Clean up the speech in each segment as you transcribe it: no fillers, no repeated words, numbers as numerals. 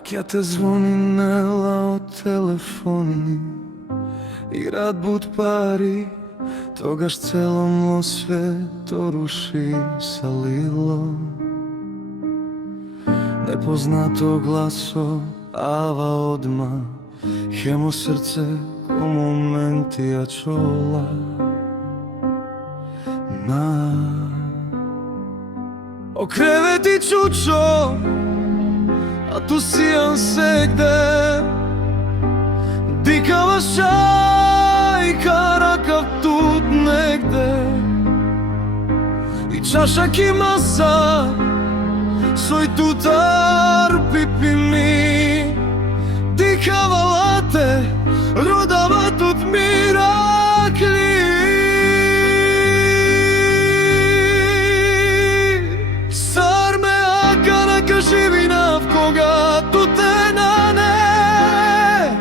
Ak ja te zvony nela od telefóny I rád bud páry, togaž celom o sveto ruší sa lilo. Nepozná to glaso, áva odma, chemo srdce ko momenty a čola. O creveti ciuccio, a tu sian segde, dikava šaj, karakav tut negde. I čašak I masa, soj tutar pipimi, dikava late, rodava tut mirakli. Živina v koga tu te na ne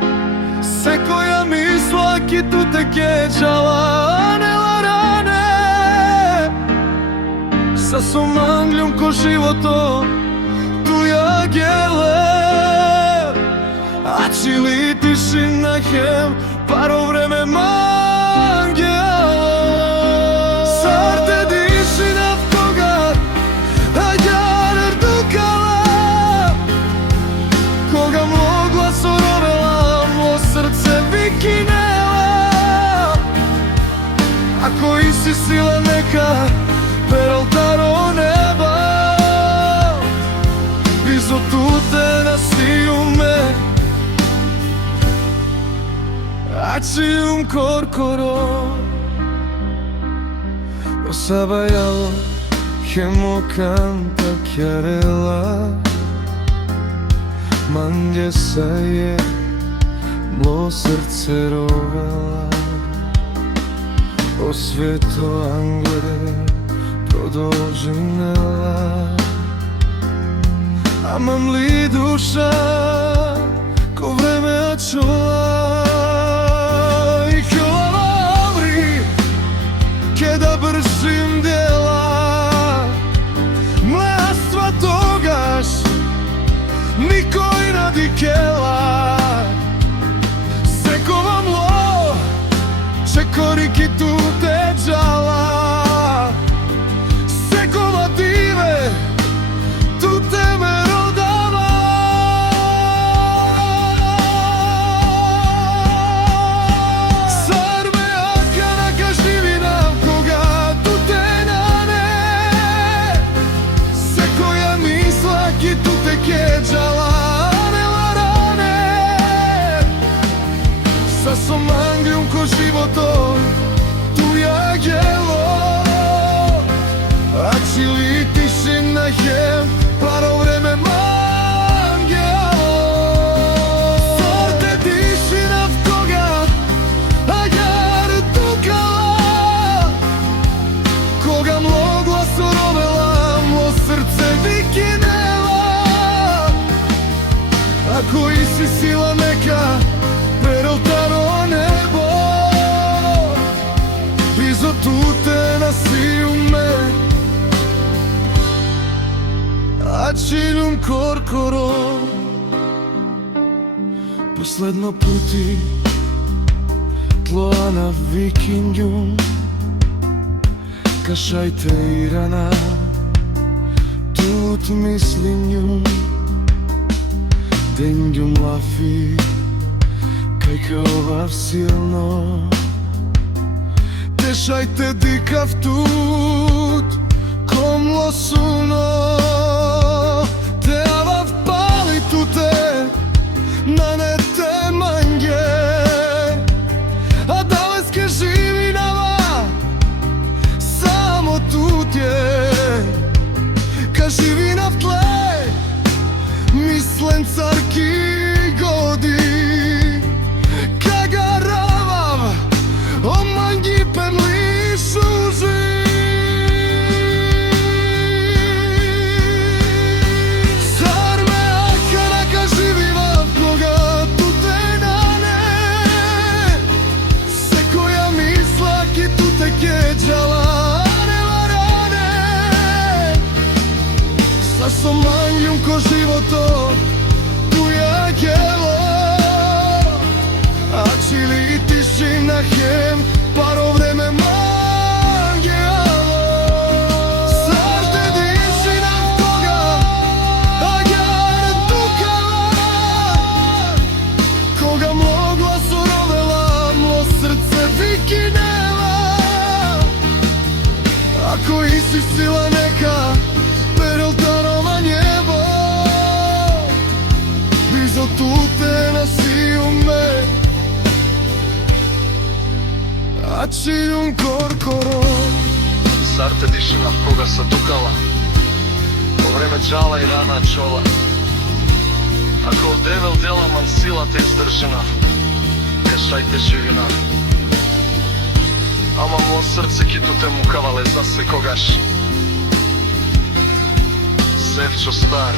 Se koja misla ki tu te keđala nela rane Sa som angljom ko životo tu ja gele A čili tišina hem paro vreme mangjela Sarte dišina v koga a jarer dukala Koga mogla sorovela, mo srce vikinela A koji si sila neka, per oltaro neba Viso tutte nasiume Acium corcoro Lo sabajalo, hemo canta chiarela Manje sa je mlo srce rovela O svijeto angle produžinela A mam li duša ko vreme čula I hlava avri kada bršim djela Mlastva togaš nikoj nadikela Sekova mlo čekoriki tu teđala Sekova dive tu teme rodava Sarme akana kaživina koga tu te nane Sekoja misla ki tu te keđala Sa som anglijom ko životom tu ja gelo A čili tišina hem paro vreme mangjelo Sorte tišina v koga a jar tukala Koga mogla sorovela, mlo srce vikinela A koji si sila neka per oltaro nebo Viso tutte nasiume Acinum corcoro Posledno puti tloa na vikinjum Kašajte Irana Tut mislinjum Dengjum lafi Kajkovav silno Dešajte dikav tut Kom losuno Te avav pali tute Na ne te manje A daleske živinava Samo tut je Ka živina v tle Mislen carki godi Sa som anglijom ko životom tu Ti si sila neka, перед oltarom niebo. Blizu tute nasi u me, aci un korkoro. Zar te tišina koga satukala, po vreme džala i rana čola. Ako devel dela man sila te izdržena, kažajte živina. Ама во срце киту те мукавале за се когаш. Севчо стар